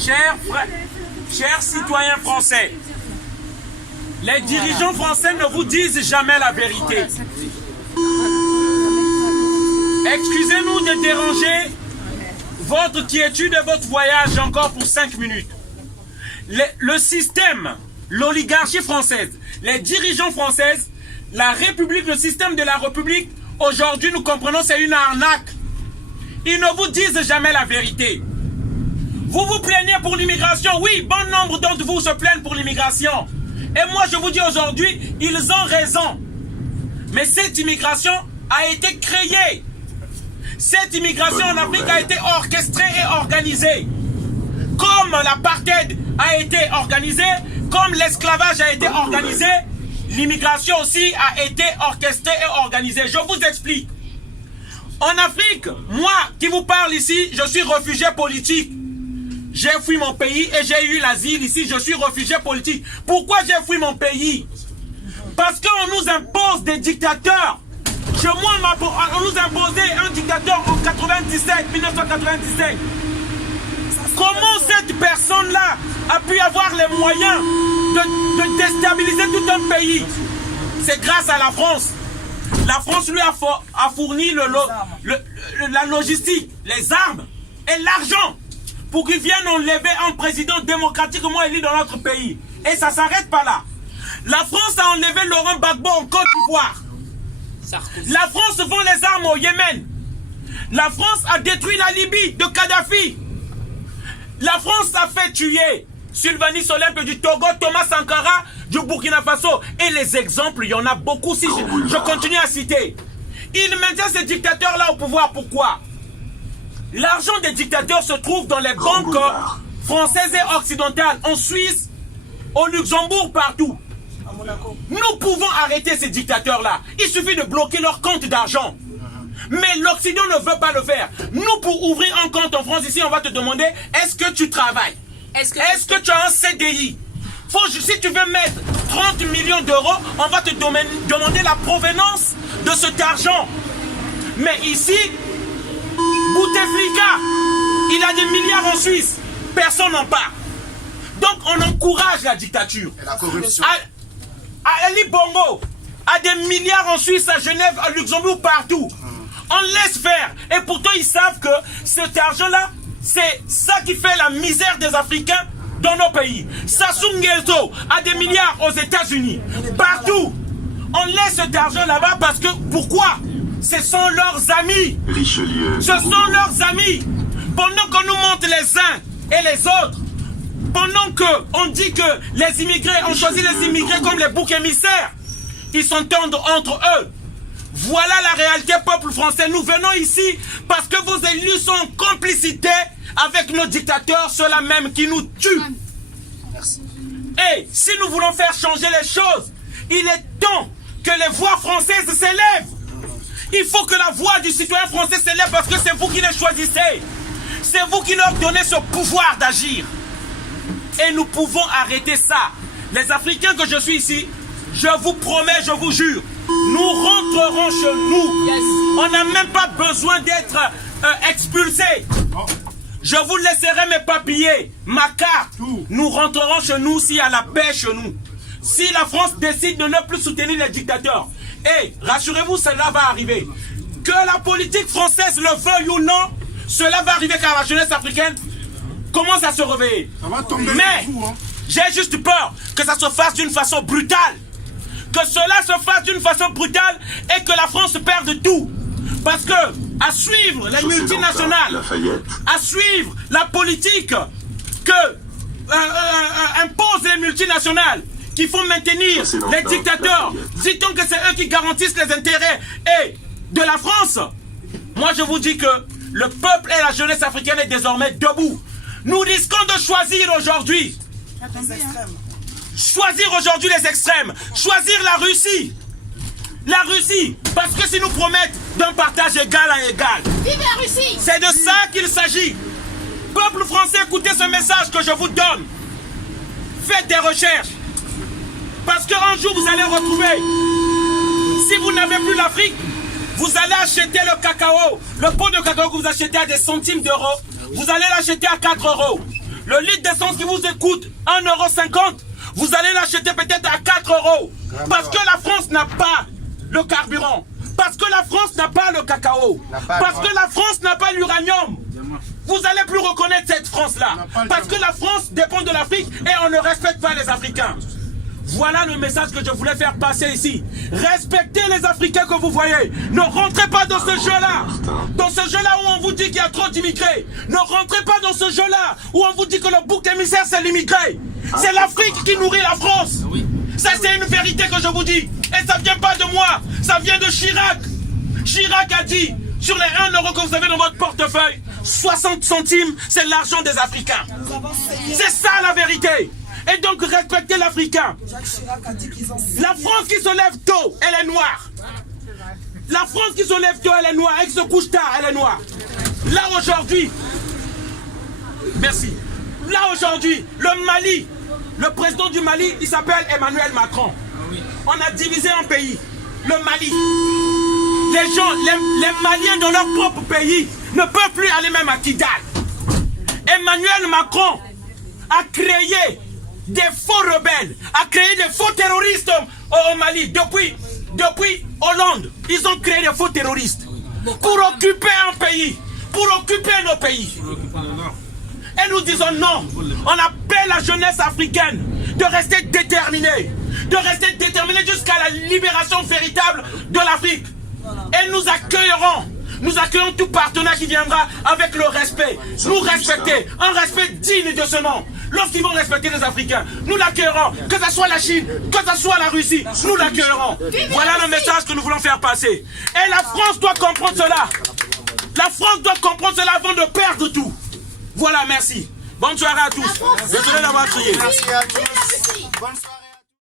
Chers citoyens français, les dirigeants français ne vous disent jamais la vérité. Excusez-nous de déranger votre quiétude et votre voyage encore pour 5 minutes. Le système, l'oligarchie française, les dirigeants français, la République, le système de la République, aujourd'hui nous comprenons c'est une arnaque. Ils ne vous disent jamais la vérité. Vous vous plaignez pour l'immigration, oui, bon nombre d'entre vous se plaignent pour l'immigration. Et moi je vous dis aujourd'hui, ils ont raison. Mais cette immigration a été créée. Cette immigration en Afrique a été orchestrée et organisée. Comme l'apartheid a été organisé, comme l'esclavage a été organisé, l'immigration aussi a été orchestrée et organisée. Je vous explique. En Afrique, moi qui vous parle ici, je suis réfugié politique. J'ai fui mon pays et j'ai eu l'asile ici, je suis réfugié politique. Pourquoi j'ai fui mon pays? Parce qu'on nous impose des dictateurs. On nous imposait un dictateur en 1997. Comment cette personne-là a pu avoir les moyens de déstabiliser tout un pays? C'est grâce à la France. La France lui a fourni la logistique, les armes et l'argent pour qu'il vienne enlever un président démocratiquement élu dans notre pays. Et ça ne s'arrête pas là. La France a enlevé Laurent Gbagbo en Côte d'Ivoire. La France vend les armes au Yémen. La France a détruit la Libye de Kadhafi. La France a fait tuer Sylvanie Solempe du Togo, Thomas Sankara du Burkina Faso. Et les exemples, il y en a beaucoup si je continue à citer. Ils maintiennent ces dictateurs-là au pouvoir. Pourquoi? L'argent des dictateurs se trouve dans les banques françaises et occidentales, en Suisse, au Luxembourg, partout. Nous pouvons arrêter ces dictateurs-là. Il suffit de bloquer leur compte d'argent. Mais l'Occident ne veut pas le faire. Nous, pour ouvrir un compte en France, ici, on va te demander, est-ce que tu travailles? Est-ce que tu as un CDI? Si tu veux mettre 30 millions d'euros, on va te demander la provenance de cet argent. Mais ici, Bouteflika, il a des milliards en Suisse. Personne n'en parle. Donc, on encourage la dictature. Et la corruption. Ali Bongo a des milliards en Suisse, à Genève, à Luxembourg, partout. On laisse faire. Et pourtant, ils savent que cet argent-là, c'est ça qui fait la misère des Africains dans nos pays. Sassou Nguesso a des milliards aux États-Unis. Partout. On laisse cet argent là-bas parce que, pourquoi? Ce sont leurs amis. Richelieu. Ce sont leurs amis. Pendant qu'on nous montre les uns et les autres, pendant qu'on dit que les immigrés, on choisit les immigrés comme les boucs émissaires, ils s'entendent entre eux. Voilà la réalité, peuple français. Nous venons ici parce que vos élus sont en complicité avec nos dictateurs, ceux-là même qui nous tuent. Et si nous voulons faire changer les choses, il est temps que les voix françaises s'élèvent. Il faut que la voix du citoyen français s'élève parce que c'est vous qui les choisissez. C'est vous qui leur donnez ce pouvoir d'agir. Et nous pouvons arrêter ça. Les Africains que je suis ici, je vous promets, je vous jure, nous rentrerons chez nous. Yes. On n'a même pas besoin d'être expulsés. Je vous laisserai mes papiers, ma carte. Nous rentrerons chez nous s'il y a la paix chez nous. Si la France décide de ne plus soutenir les dictateurs, et rassurez-vous, cela va arriver. Que la politique française le veuille ou non, cela va arriver car la jeunesse africaine commence à se réveiller. Mais j'ai juste peur que ça se fasse d'une façon brutale. Que cela se fasse d'une façon brutale et que la France perde tout. Parce que, à suivre les multinationales, à suivre la politique que imposent les multinationales, qui font maintenir les dictateurs, dit-on que c'est eux qui garantissent les intérêts de la France. Moi je vous dis que le peuple et la jeunesse africaine est désormais debout. Nous risquons de choisir aujourd'hui. Choisir aujourd'hui les extrêmes. Choisir la Russie. La Russie. Parce que si nous promettent d'un partage égal à égal. Vive la Russie. C'est de ça qu'il s'agit. Peuple français, écoutez ce message que je vous donne. Faites des recherches. Parce qu'un jour vous allez retrouver. Si vous n'avez plus l'Afrique, vous allez acheter le cacao. Le pot de cacao que vous achetez à des centimes d'euros, vous allez l'acheter à 4 euros. Le litre d'essence qui vous coûte 1,50 €, vous allez l'acheter peut-être à 4 €. Parce que la France n'a pas le carburant. Parce que la France n'a pas le cacao. Parce que la France n'a pas l'uranium. Vous n'allez plus reconnaître cette France-là. Parce que la France dépend de l'Afrique et on ne respecte pas les Africains. Voilà le message que je voulais faire passer ici. Respectez les Africains que vous voyez. Ne rentrez pas dans ce jeu-là. Dans ce jeu-là où on vous dit qu'il y a trop d'immigrés. Ne rentrez pas dans ce jeu-là où on vous dit que le bouc émissaire c'est l'immigré. C'est l'Afrique qui nourrit la France. Ça c'est une vérité que je vous dis. Et ça ne vient pas de moi. Ça vient de Chirac. Chirac a dit, sur les 1 € que vous avez dans votre portefeuille, 60 centimes, c'est l'argent des Africains. C'est ça la vérité. Et donc respectez l'Africain. La France qui se lève tôt, elle est noire. La France qui se lève tôt, elle est noire. Elle se couche tard, elle est noire. Là aujourd'hui, merci. Là aujourd'hui, le Mali, le président du Mali, il s'appelle Emmanuel Macron. On a divisé un pays, le Mali. Les gens, les Maliens dans leur propre pays ne peuvent plus aller même à Kidal. Emmanuel Macron a créé des faux rebelles, a créé des faux terroristes au Mali. Depuis Hollande, ils ont créé des faux terroristes pour occuper un pays, pour occuper nos pays. Et nous disons non. On appelle la jeunesse africaine de rester déterminée, jusqu'à la libération véritable de l'Afrique. Et nous accueillerons tout partenaire qui viendra avec le respect. Nous respecter, un respect digne de ce nom. Lorsqu'ils vont respecter les Africains, nous l'accueillerons. Que ce soit la Chine, que ce soit la Russie, nous l'accueillerons. Voilà le message que nous voulons faire passer. Et la France doit comprendre cela. La France doit comprendre cela avant de perdre tout. Voilà, merci. Bonne soirée à tous. Désolé d'avoir crié. Merci à tous. Bonne soirée.